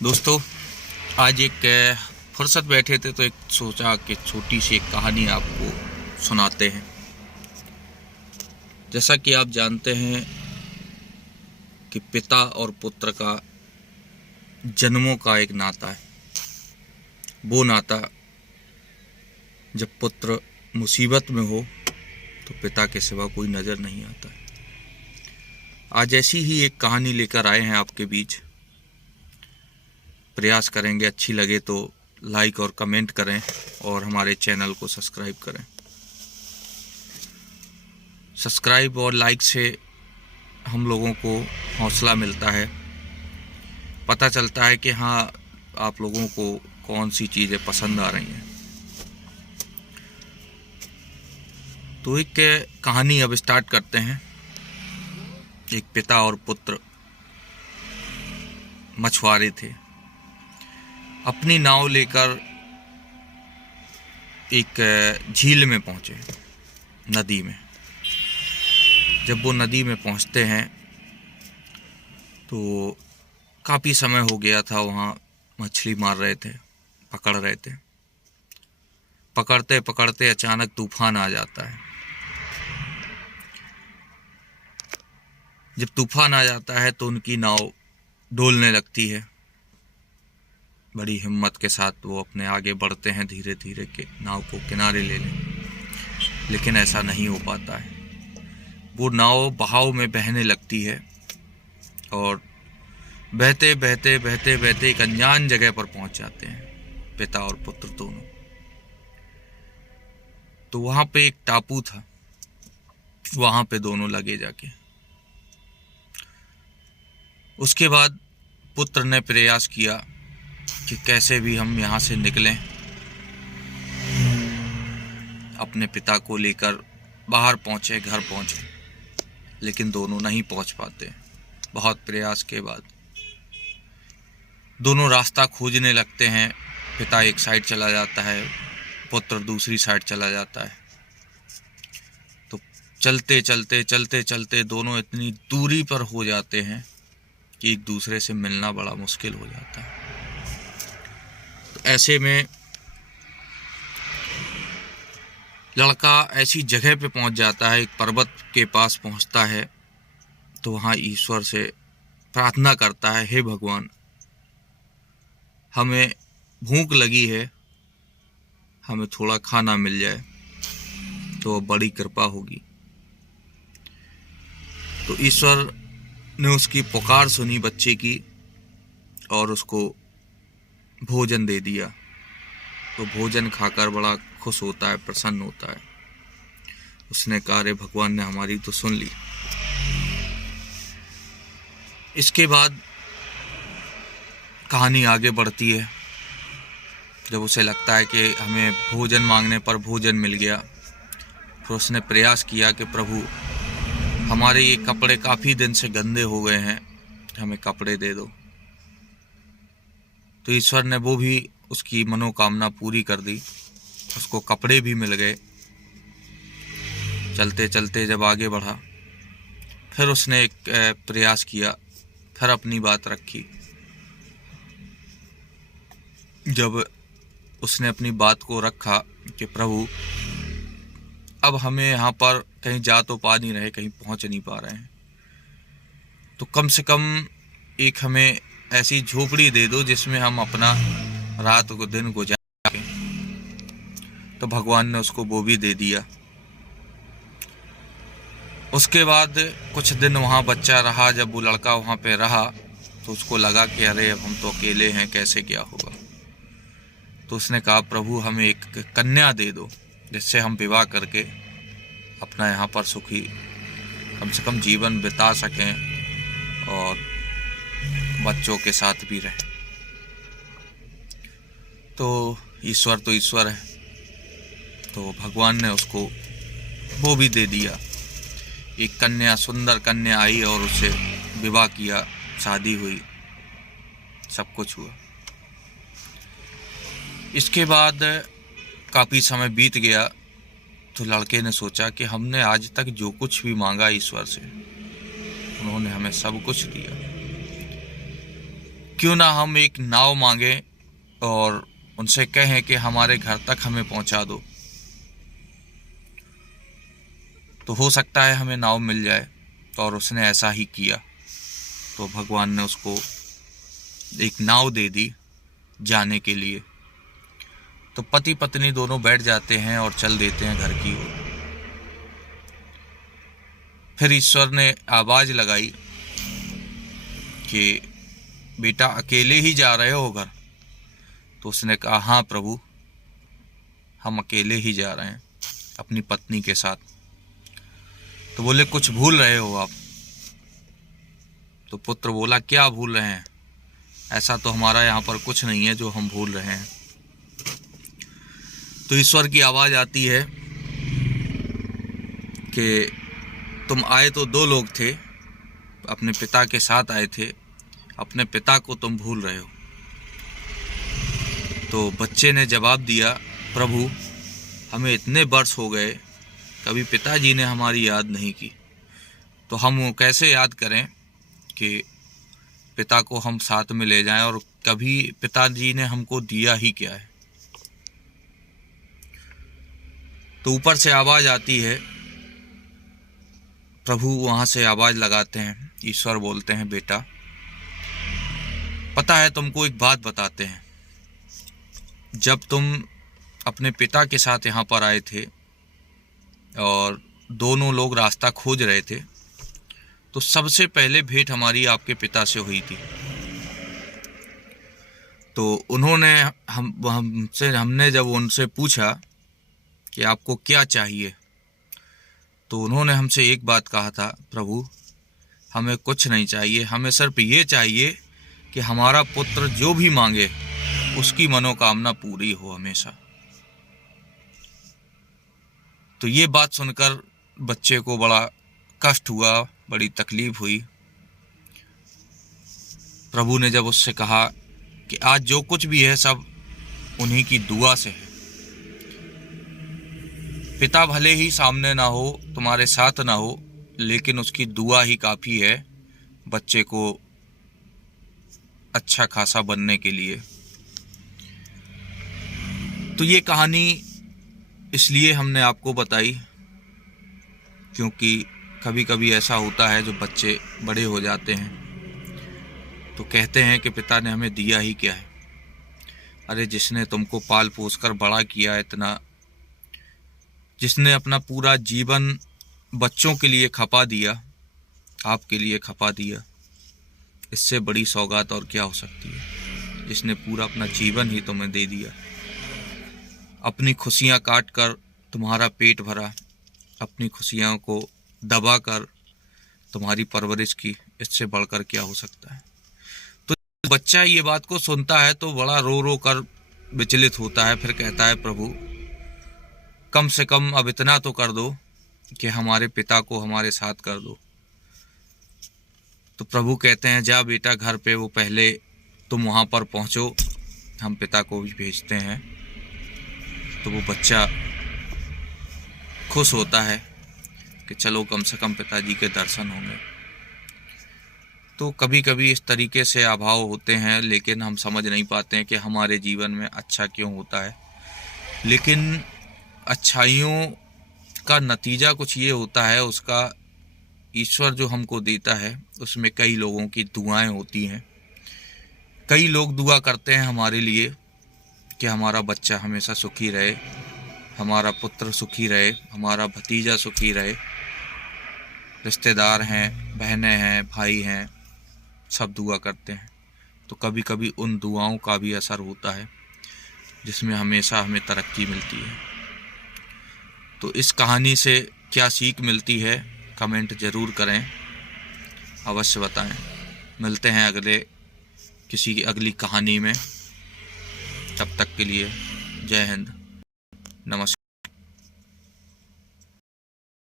दोस्तों, आज एक फुर्सत बैठे थे तो एक सोचा कि छोटी सी एक कहानी आपको सुनाते हैं। जैसा कि आप जानते हैं कि पिता और पुत्र का जन्मों का एक नाता है। वो नाता जब पुत्र मुसीबत में हो तो पिता के सिवा कोई नज़र नहीं आता है। आज ऐसी ही एक कहानी लेकर आए हैं आपके बीच। प्रयास करेंगे, अच्छी लगे तो लाइक और कमेंट करें और हमारे चैनल को सब्सक्राइब करें। सब्सक्राइब और लाइक से हम लोगों को हौसला मिलता है, पता चलता है कि हाँ, आप लोगों को कौन सी चीज़ें पसंद आ रही हैं। तो एक कहानी अब स्टार्ट करते हैं। एक पिता और पुत्र मछुआरे थे। अपनी नाव लेकर एक झील में पहुंचे, नदी में। जब वो नदी में पहुंचते हैं तो काफ़ी समय हो गया था, वहाँ मछली मार रहे थे, पकड़ रहे थे। पकड़ते पकड़ते अचानक तूफान आ जाता है। जब तूफान आ जाता है तो उनकी नाव डोलने लगती है। बड़ी हिम्मत के साथ वो अपने आगे बढ़ते हैं, धीरे धीरे के नाव को किनारे ले लें, लेकिन ऐसा नहीं हो पाता है। वो नाव बहाव में बहने लगती है और बहते बहते बहते बहते एक अनजान जगह पर पहुंच जाते हैं, पिता और पुत्र दोनों। तो वहां पे एक टापू था, वहां पे दोनों लगे जाके। उसके बाद पुत्र ने प्रयास किया कि कैसे भी हम यहाँ से निकलें, अपने पिता को लेकर बाहर पहुँचे, घर पहुँचे, लेकिन दोनों नहीं पहुँच पाते। बहुत प्रयास के बाद दोनों रास्ता खोजने लगते हैं। पिता एक साइड चला जाता है, पुत्र दूसरी साइड चला जाता है। तो चलते चलते चलते चलते दोनों इतनी दूरी पर हो जाते हैं कि एक दूसरे से मिलना बड़ा मुश्किल हो जाता है। तो ऐसे में लड़का ऐसी जगह पे पहुंच जाता है, एक पर्वत के पास पहुंचता है। तो वहाँ ईश्वर से प्रार्थना करता है, हे भगवान, हमें भूख लगी है, हमें थोड़ा खाना मिल जाए तो बड़ी कृपा होगी। तो ईश्वर ने उसकी पुकार सुनी बच्चे की और उसको भोजन दे दिया। तो भोजन खाकर बड़ा खुश होता है, प्रसन्न होता है। उसने कहा, अरे भगवान ने हमारी तो सुन ली। इसके बाद कहानी आगे बढ़ती है। जब उसे लगता है कि हमें भोजन मांगने पर भोजन मिल गया, फिर उसने प्रयास किया कि प्रभु, हमारे ये कपड़े काफ़ी दिन से गंदे हो गए हैं, हमें कपड़े दे दो। तो ईश्वर ने वो भी उसकी मनोकामना पूरी कर दी, उसको कपड़े भी मिल गए। चलते चलते जब आगे बढ़ा, फिर उसने एक प्रयास किया, फिर अपनी बात रखी। जब उसने अपनी बात को रखा कि प्रभु, अब हमें यहाँ पर कहीं जा तो पा नहीं रहे, कहीं पहुँच नहीं पा रहे हैं, तो कम से कम एक हमें ऐसी झोपड़ी दे दो जिसमें हम अपना रात को दिन गुजार सकें। तो भगवान ने उसको वो भी दे दिया। उसके बाद कुछ दिन वहाँ बच्चा रहा। जब वो लड़का वहाँ पे रहा तो उसको लगा कि अरे अब हम तो अकेले हैं, कैसे क्या होगा। तो उसने कहा, प्रभु, हमें एक कन्या दे दो जिससे हम विवाह करके अपना यहाँ पर सुखी कम से कम जीवन बिता सकें और बच्चों के साथ भी रहें। तो ईश्वर है, तो भगवान ने उसको वो भी दे दिया। एक कन्या, सुंदर कन्या आई और उससे विवाह किया, शादी हुई, सब कुछ हुआ। इसके बाद काफ़ी समय बीत गया तो लड़के ने सोचा कि हमने आज तक जो कुछ भी मांगा ईश्वर से, उन्होंने हमें सब कुछ दिया। क्यों ना हम एक नाव मांगे और उनसे कहें कि हमारे घर तक हमें पहुंचा दो, तो हो सकता है हमें नाव मिल जाए। और उसने ऐसा ही किया। तो भगवान ने उसको एक नाव दे दी जाने के लिए। तो पति पत्नी दोनों बैठ जाते हैं और चल देते हैं घर की ओर। फिर ईश्वर ने आवाज लगाई कि बेटा अकेले ही जा रहे हो घर? तो उसने कहा, हाँ प्रभु, हम अकेले ही जा रहे हैं अपनी पत्नी के साथ। तो बोले, कुछ भूल रहे हो आप? तो पुत्र बोला, क्या भूल रहे हैं? ऐसा तो हमारा यहाँ पर कुछ नहीं है जो हम भूल रहे हैं। तो ईश्वर की आवाज़ आती है कि तुम आए तो 2 लोग थे, अपने पिता के साथ आए थे, अपने पिता को तुम भूल रहे हो। तो बच्चे ने जवाब दिया, प्रभु हमें इतने वर्ष हो गए, कभी पिताजी ने हमारी याद नहीं की, तो हम कैसे याद करें कि पिता को हम साथ में ले जाएं, और कभी पिताजी ने हमको दिया ही क्या है। तो ऊपर से आवाज़ आती है, प्रभु वहाँ से आवाज़ लगाते हैं, ईश्वर बोलते हैं, बेटा पता है तुमको एक बात बताते हैं। जब तुम अपने पिता के साथ यहाँ पर आए थे और दोनों लोग रास्ता खोज रहे थे, तो सबसे पहले भेंट हमारी आपके पिता से हुई थी। तो उन्होंने हमने जब उनसे पूछा कि आपको क्या चाहिए, तो उन्होंने हमसे एक बात कहा था, प्रभु हमें कुछ नहीं चाहिए, हमें सिर्फ ये चाहिए कि हमारा पुत्र जो भी मांगे उसकी मनोकामना पूरी हो हमेशा। तो ये बात सुनकर बच्चे को बड़ा कष्ट हुआ, बड़ी तकलीफ हुई। प्रभु ने जब उससे कहा कि आज जो कुछ भी है सब उन्हीं की दुआ से है, पिता भले ही सामने ना हो, तुम्हारे साथ ना हो, लेकिन उसकी दुआ ही काफ़ी है बच्चे को अच्छा खासा बनने के लिए। तो ये कहानी इसलिए हमने आपको बताई क्योंकि कभी कभी ऐसा होता है, जो बच्चे बड़े हो जाते हैं तो कहते हैं कि पिता ने हमें दिया ही क्या है। अरे जिसने तुमको पाल पोस कर बड़ा किया इतना, जिसने अपना पूरा जीवन बच्चों के लिए खपा दिया, आपके लिए खपा दिया, इससे बड़ी सौगात और क्या हो सकती है। जिसने पूरा अपना जीवन ही तुम्हें दे दिया, अपनी खुशियाँ काट कर तुम्हारा पेट भरा, अपनी खुशियों को दबा कर तुम्हारी परवरिश की, इससे बढ़कर क्या हो सकता है। तो बच्चा ये बात को सुनता है तो बड़ा रो रो कर विचलित होता है। फिर कहता है, प्रभु कम से कम अब इतना तो कर दो कि हमारे पिता को हमारे साथ कर दो। तो प्रभु कहते हैं, जा बेटा घर पे, वो पहले तुम वहाँ पर पहुँचो, हम पिता को भी भेजते हैं। तो वो बच्चा खुश होता है कि चलो कम से कम पिताजी के दर्शन होंगे। तो कभी कभी इस तरीके से अभाव होते हैं, लेकिन हम समझ नहीं पाते हैं कि हमारे जीवन में अच्छा क्यों होता है। लेकिन अच्छाइयों का नतीजा कुछ ये होता है, उसका ईश्वर जो हमको देता है उसमें कई लोगों की दुआएं होती हैं। कई लोग दुआ करते हैं हमारे लिए कि हमारा बच्चा हमेशा सुखी रहे, हमारा पुत्र सुखी रहे, हमारा भतीजा सुखी रहे। रिश्तेदार हैं, बहनें हैं, भाई हैं, सब दुआ करते हैं। तो कभी कभी उन दुआओं का भी असर होता है जिसमें हमेशा हमें तरक्की मिलती है। तो इस कहानी से क्या सीख मिलती है, कमेंट ज़रूर करें, अवश्य बताएं। मिलते हैं किसी अगली कहानी में। तब तक के लिए जय हिंद, नमस्कार।